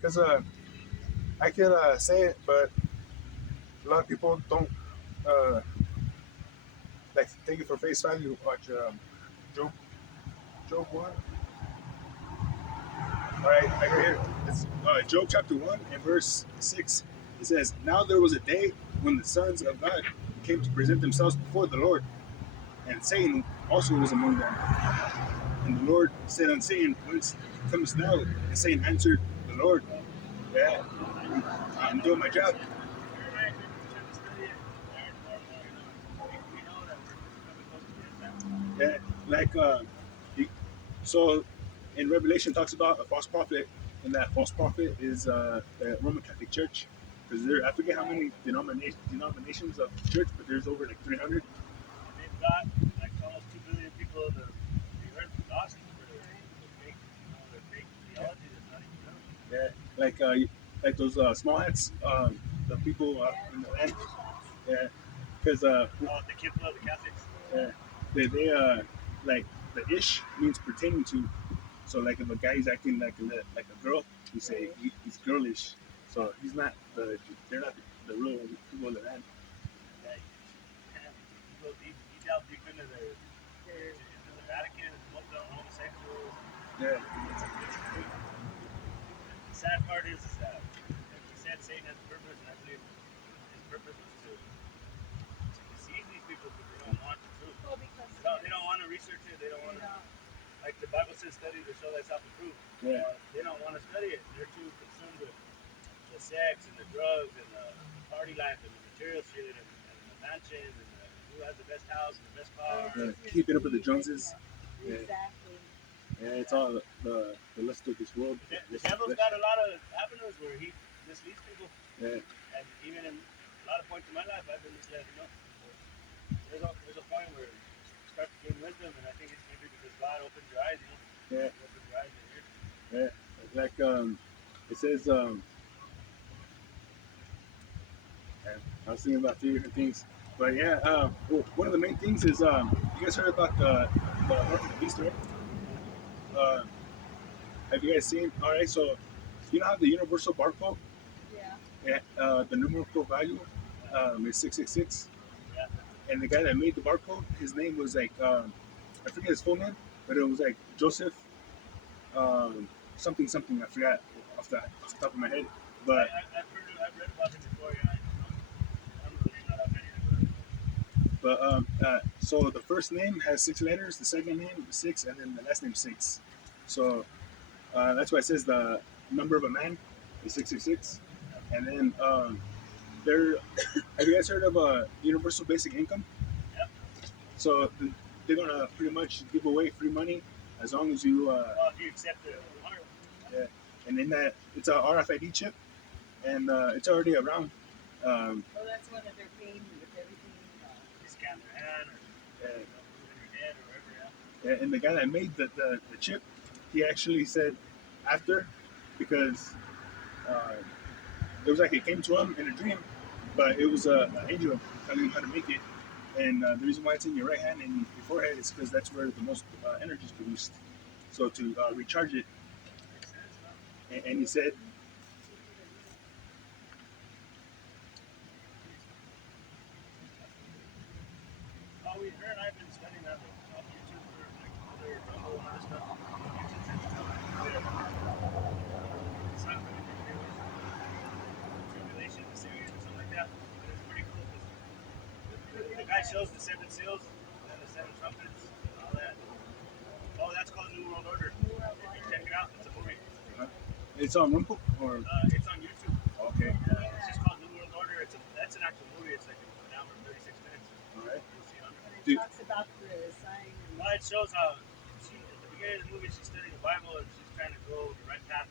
because I could say it, but a lot of people don't uh, like take it for face value. Watch Job, Job 1. All right, I got here. It's Job chapter 1 and verse 6. It says, "Now there was a day when the sons of God came to present themselves before the Lord, and Satan also was among them. And the Lord said unto Satan, Whence comest thou? And Satan answered the Lord, Yeah, I'm doing my job." Yeah, like so in Revelation talks about a false prophet, and that false prophet is the Roman Catholic Church, because there I forget how many denominations of church, but there's over like 300. They've got like almost 2 billion people on the earth lost for their fake, their fake theology that's not even true. Yeah, like those small hats, the people in the land. Yeah, because the kids of the Catholics. yeah, they like the ish means pertaining to. So like if a guy is acting like a girl, we say he's girlish. So he's not they're not the real people of the land. Yeah, you go deep, you delve deep into the Vatican and homosexuals. Yeah, The sad part is that, like you said, Satan has a purpose, and I believe his purpose was to deceive these people because they don't want the truth. Well, because they don't want to research it. They don't want to. Like the Bible says, study to show thyself approved. yeah. They don't want to study it. They're too consumed with the sex and the drugs and the party life and the material shit and the mansions and who has the best house and the best car. Yeah, keeping up with the Joneses. Yeah. Exactly. Yeah, it's all the lust of this world. The devil's got a lot of avenues where he misleads people. Yeah. And even in a lot of points in my life, I've been misled. There's a point where you start to gain wisdom, and I think it's maybe because God opens your eyes. Yeah. He opens your eyes and ears. Yeah, like it says I was thinking about three different things, but yeah, well, one of the main things is you guys heard about the Mark of the Beast, right? Uh, have you guys seen? All right, so you know how the universal barcode? Yeah. Yeah. The numerical value is 666, Yeah. and the guy that made the barcode, his name was like I forget his full name, but it was like Joseph something something. I forgot off the top of my head, but I've read about him before. Yeah. I don't know not how many, so the first name has 6 letters, the second name is 6, and then the last name 6. So that's why it says the number of a man is 666. And then there, have you guys heard of universal basic income? Yep. So they're gonna pretty much give away free money as long as you. Well, if you accept the heart. Yeah. And in that, it's a RFID chip, and it's already around. Oh, that's one that they're paying you with everything. You scan their hand or Yeah. in your head or wherever. Yeah, and the guy that made the chip, he actually said after, because uh, it was like it came to him in a dream, but it was an angel telling him how to make it. And the reason why it's in your right hand and your forehead is because that's where the most energy is produced. So to recharge it, and he said, Oh, her and I have been studying that off YouTube for like other Rumble and other stuff. YouTube says it's something to do with tribulation, the series, or something like that. But it's pretty cool because the guy shows the 7 seals and the 7 trumpets and all that. Oh, that's called New World Order. Check it out. It's a movie. "It's on Rumble or It's on YouTube. okay, It's just called New World Order. That's an actual movie. It's like an hour and 36 minutes. all right." You'll see on And it. it talks about the sign. Well, it shows how at the beginning of the movie she's studying the Bible and she's trying to go the right path,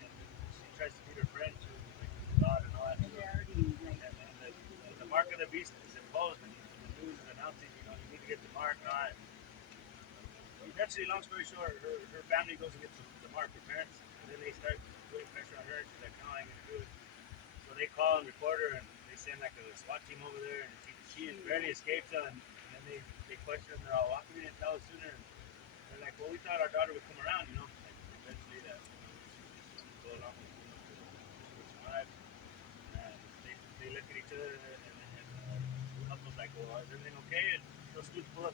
and she tries to lead her friend to like God and all that. And they're already like. And the mark of the beast is imposed, and the news is announcing, you need to get the mark, not. Eventually, long story short, her family goes and gets the mark, her parents, and then they start putting pressure on her, and she's like, no, I ain't gonna do it. So they call and record her, and they send like a SWAT team over there, and she barely escapes them, and then they question them, they're all, why come you didn't tell us sooner? And they're like, well, we thought our daughter would come around, like eventually that go along with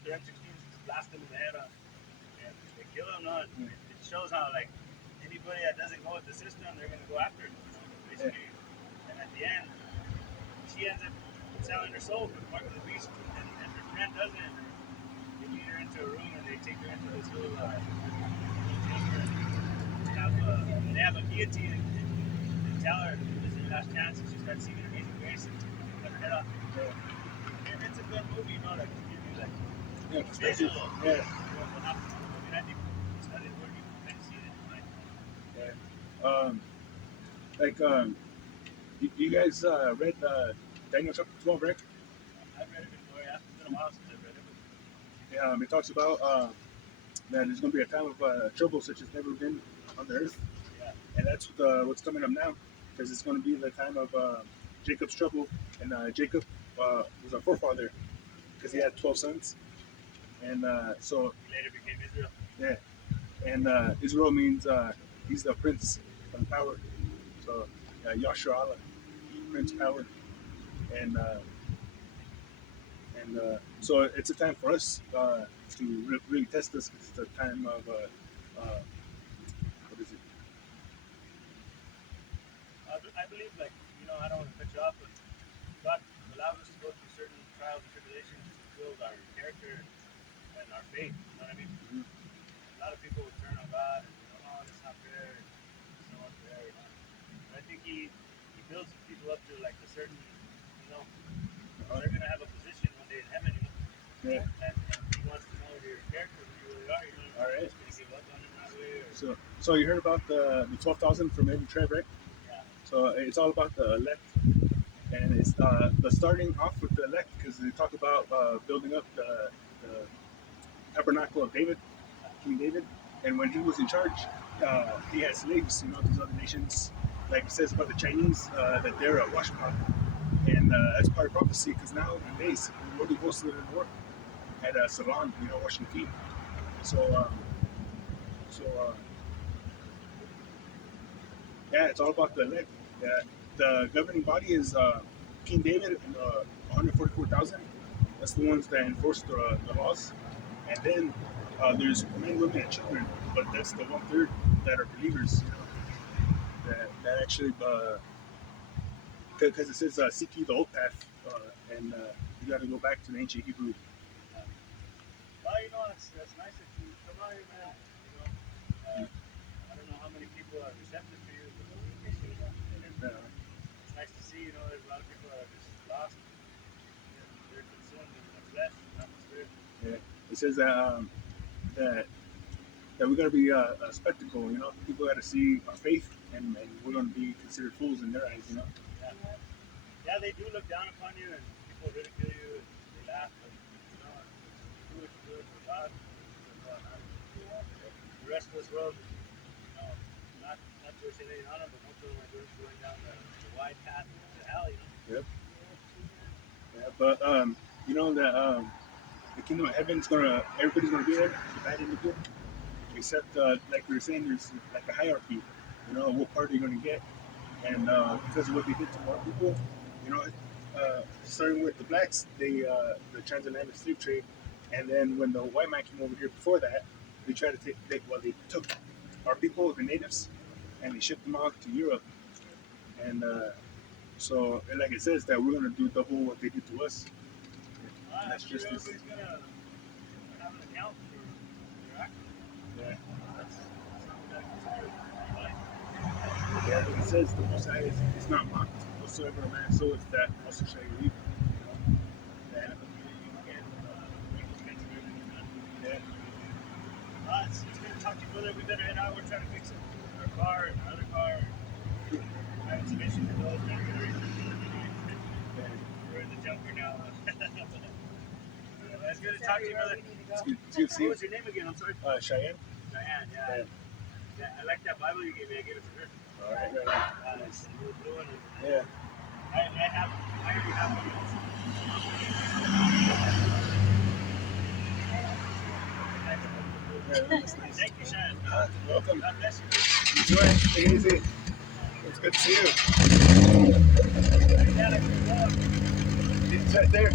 their M16s, blast them in the head, and they kill them. No, it shows how like anybody that doesn't go with the system, they're gonna go after it. Basically, and at the end, she ends up selling her soul for the mark of the beast, and her friend doesn't. They lead her into a room and they take her into this little chamber. They have a guillotine and tell her this is your last chance, and she starts singing Amazing Grace and cut her head off. And it's a good movie, you know, like to give you like perspective. visual. Yeah. What happened. I mean, I think that is where you can see it. Like, You guys read Daniel chapter 12, right? I've read it before. Yeah, it's been a while since I've read it. Yeah, it talks about that there's going to be a time of trouble such as never been on the earth, Yeah. and that's what's coming up now, because it's going to be the time of Jacob's trouble, and Jacob was our forefather because he had 12 sons, and so He later became Israel. yeah, and Israel means he's the prince of power, so Yashar Allah, prince power, and so it's a time for us to really test this. It's a time of what is it? I believe, like, you know, I don't want to cut you off, but God allows us to go through certain trials and tribulations to build our character and our faith. You know what I mean? Mm-hmm. A lot of people would turn on God and, you know, oh, that's not fair. It's not fair. You know? But I think he builds people up to like a certain, you know, they're gonna have a position one day in heaven. You know? Yeah. And he wants to know your character, who you really are. You know, All right. Just gonna give up on him that way. Or, So you heard about the 12,000 from every tribe, right? yeah. So it's all about the elect, and it's the starting off with the elect because they talk about building up the tabernacle of David, King David, and when he was in charge, he had slaves. You know, these other nations, like it says about the Chinese, that they're a washpot, and that's part of prophecy because nowadays the Lord goes to the war at a salon, you know, washing feet. So, so yeah, it's all about the elect. Yeah, the governing body is King David and 144,000. That's the ones that enforce the laws. And then there's men, women, and children, but that's the 1/3 that are believers. You know, that actually, because it says seek ye the old path, and you got to go back to the ancient Hebrew. Well, you know, it's nice that you come out here, man. You know, I don't know how many people are receptive to you, but we appreciate that. It's nice to see, you know, there's a lot of people that are just lost. They're consumed in the flesh, not the spirit. Yeah, it says that we got to be a spectacle. You know, people got to see our faith, and we're going to be considered fools in their eyes. You know. Yeah. Yeah, they do look down upon you, and people ridicule you, and they laugh, but, you know, you do what you do for God. The rest of this world, you know, not wishing any on them, but most of them are going down the wide path to hell, you know. Yep. Yeah, but you know that the kingdom of heaven's everybody's gonna be there, the bad and the good, except like we were saying, there's like a hierarchy. You know, what part are you gonna get? And because of what they did to our people, you know, starting with the blacks, the transatlantic slave trade, and then when the white man came over here before that, they tried to they took our people, the natives, and they shipped them out to Europe. And so, and like it says that we're gonna do double what they did to us. And that's Sure, justice. everybody's going to have an account for their actions. Yeah. That's something that consider life. Yeah, but it says the Most High is not mocked. Whatsoever a man soweth, that also shall he reap. Yeah, but you get expensive everything, man. Yeah. It's good to talk to you, brother. We better head out. We're trying to fix our car and our other car. I have some issues with those, man. We're in the junker now. It's good to talk to you, brother. It's good to see What you. was your name again? I'm sorry. Cheyenne. Diane, yeah. Yeah, I like that Bible you gave me. I gave it to her. All right, right. It's a little blue one. Yeah. I already have one. Thank you, Cheyenne. Welcome. God bless you. Enjoy. Take it easy. It's good to see you. Yeah, It's right there.